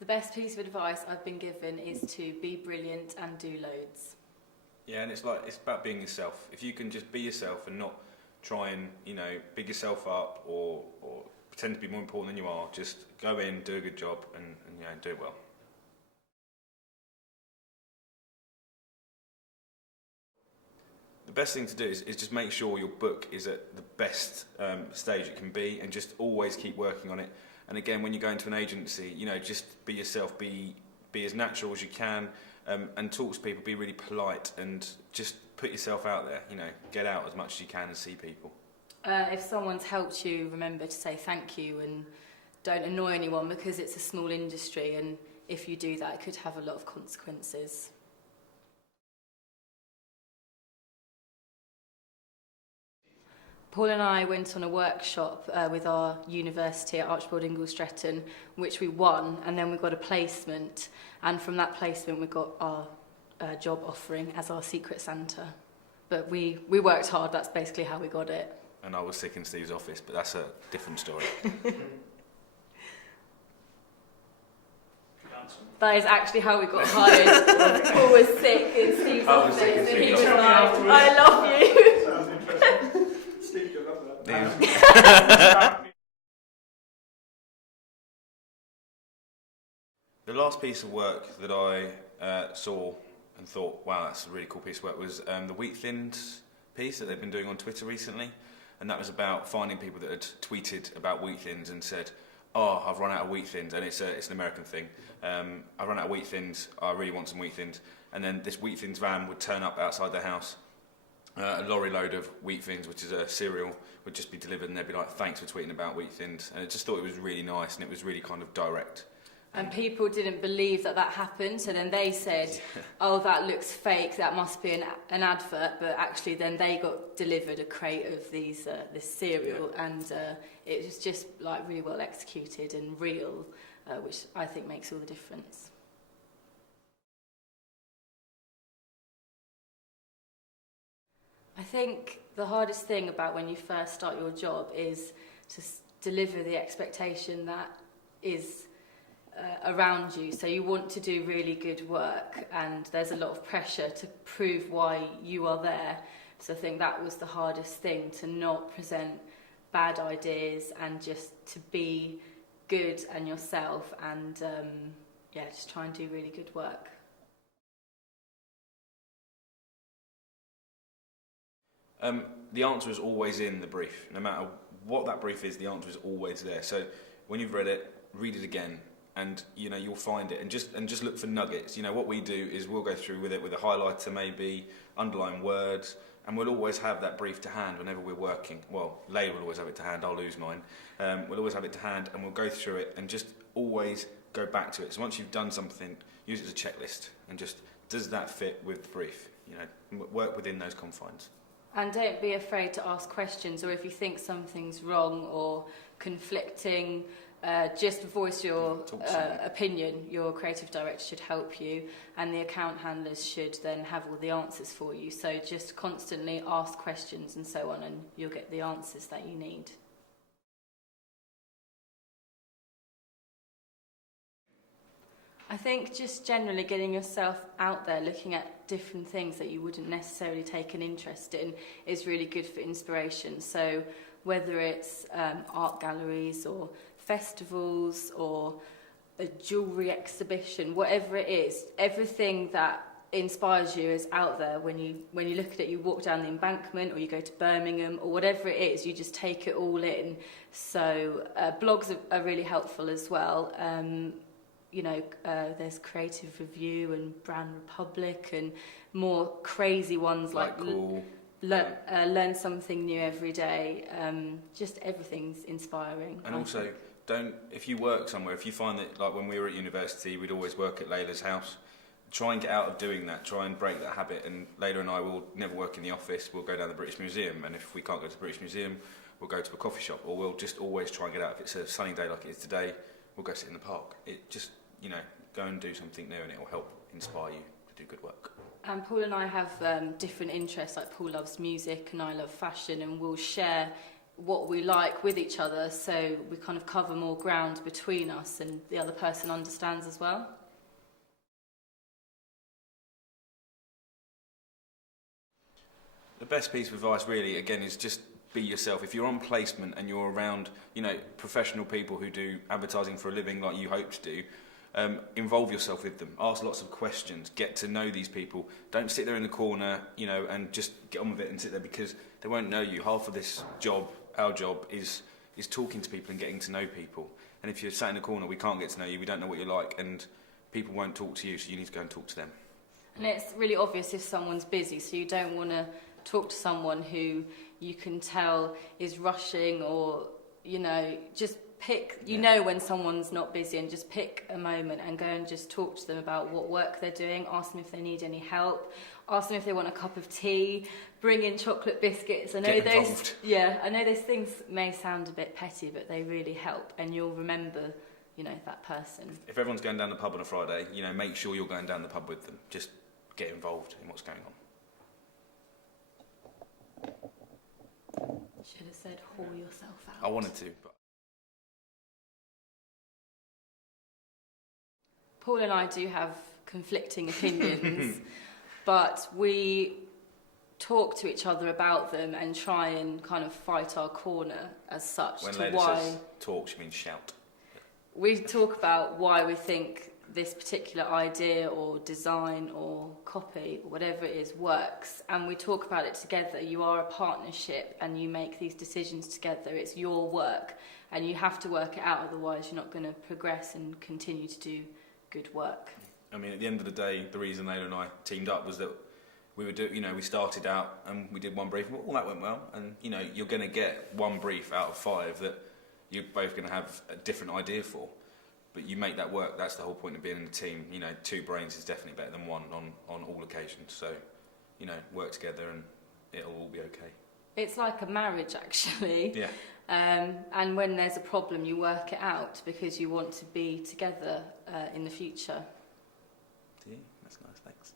The best piece of advice I've been given is to be brilliant and do loads. Yeah, and it's about being yourself. If you can just be yourself and not try and, big yourself up or pretend to be more important than you are, just go in, do a good job and do it well. The best thing to do is just make sure your book is at the best stage it can be, and just always keep working on it. And again, when you go into an agency, just be yourself, be as natural as you can, and talk to people, be really polite, and just put yourself out there, get out as much as you can and see people. If someone's helped you, remember to say thank you and don't annoy anyone, because it's a small industry, and if you do that, it could have a lot of consequences. Paul and I went on a workshop with our university at Archibald Ingle Stretton, which we won, and then we got a placement, and from that placement we got our job offering as our secret Santa. But we worked hard, that's basically how we got it. And I was sick in Steve's office, but that's a different story. That is actually how we got hired. Paul was sick in Steve's office, and he was like, I love you. Sounds interesting. Steve, you'll love that. The last piece of work that I saw and thought, wow, that's a really cool piece of work, was the wheat thins piece that they've been doing on Twitter recently. And that was about finding people that had tweeted about wheat thins and said, oh, I've run out of wheat thins, and it's an American thing. I run out of wheat thins, I really want some wheat thins. And then this wheat thins van would turn up outside their house. A lorry load of wheat thins, which is a cereal, would just be delivered, and they'd be like, thanks for tweeting about wheat thins. And I just thought it was really nice, and it was really kind of direct. And people didn't believe that happened, so then they said, oh, that looks fake, that must be an advert, but actually then they got delivered a crate of this cereal, and it was just like really well executed and real, which I think makes all the difference. I think the hardest thing about when you first start your job is to deliver the expectation that is around you. So you want to do really good work, and there's a lot of pressure to prove why you are there. So I think that was the hardest thing, to not present bad ideas and just to be good and yourself, and just try and do really good work. The answer is always in the brief. No matter what that brief is, the answer is always there. So when you've read it, read it again, and you'll find it, and just look for nuggets. What we do is we'll go through with it with a highlighter, maybe underline words, and we'll always have that brief to hand whenever we're working. Well, Laila will always have it to hand, I'll lose mine. We'll always have it to hand, and we'll go through it and just always go back to it. So once you've done something, use it as a checklist, and just, does that fit with the brief? Work within those confines. And don't be afraid to ask questions, or if you think something's wrong or conflicting, just voice your opinion. Your creative director should help you, and the account handlers should then have all the answers for you. So just constantly ask questions and so on, and you'll get the answers that you need. I think just generally getting yourself out there, looking at different things that you wouldn't necessarily take an interest in, is really good for inspiration. So whether it's art galleries or festivals or a jewellery exhibition, whatever it is, everything that inspires you is out there. When you look at it, you walk down the embankment or you go to Birmingham or whatever it is, you just take it all in. So blogs are really helpful as well. There's Creative Review and Brand Republic, and more crazy ones like cool. Learn something new every day. Just everything's inspiring. And also, if you work somewhere, if you find that, like when we were at university, we'd always work at Laila's house, try and get out of doing that, try and break that habit. And Laila and I will never work in the office, we'll go down to the British Museum, and if we can't go to the British Museum, we'll go to a coffee shop, or we'll just always try and get out. If it's a sunny day like it is today, we'll go sit in the park. It just, go and do something new, and it will help inspire you to do good work. And Paul and I have different interests. Like Paul loves music and I love fashion, and we'll share what we like with each other, so we kind of cover more ground between us and the other person understands as well. The best piece of advice really, again, is just be yourself. If you're on placement and you're around, professional people who do advertising for a living like you hope to do, involve yourself with them. Ask lots of questions. Get to know these people. Don't sit there in the corner, and just get on with it and sit there, because they won't know you. Half of this job, our job, is talking to people and getting to know people. And if you're sat in the corner, we can't get to know you. We don't know what you're like, and people won't talk to you, so you need to go and talk to them. And it's really obvious if someone's busy, so you don't want to talk to someone who you can tell is rushing, or just pick, when someone's not busy, and just pick a moment and go and just talk to them about what work they're doing. Ask them if they need any help, ask them if they want a cup of tea, bring in chocolate biscuits. I know those things may sound a bit petty, but they really help, and you'll remember that person. If everyone's going down the pub on a Friday, make sure you're going down the pub with them. Just get involved in what's going on. Should have said haul yourself out. I wanted to, but Paul and I do have conflicting opinions, but we talk to each other about them and try and kind of fight our corner as such. When to Laila why says talk, she means shout. We talk about why we think this particular idea or design or copy or whatever it is works, and we talk about it together. You are a partnership and you make these decisions together. It's your work and you have to work it out, otherwise you're not going to progress and continue to do good work. I mean, at the end of the day, the reason Laila and I teamed up was that we we started out and we did one brief, and all that went well, and you're going to get one brief out of 5 that you're both going to have a different idea for. But you make that work. That's the whole point of being in a team. 2 brains is definitely better than one on all occasions. So, work together and it'll all be okay. It's like a marriage, actually. Yeah. And when there's a problem, you work it out because you want to be together in the future. Yeah, that's nice. Thanks.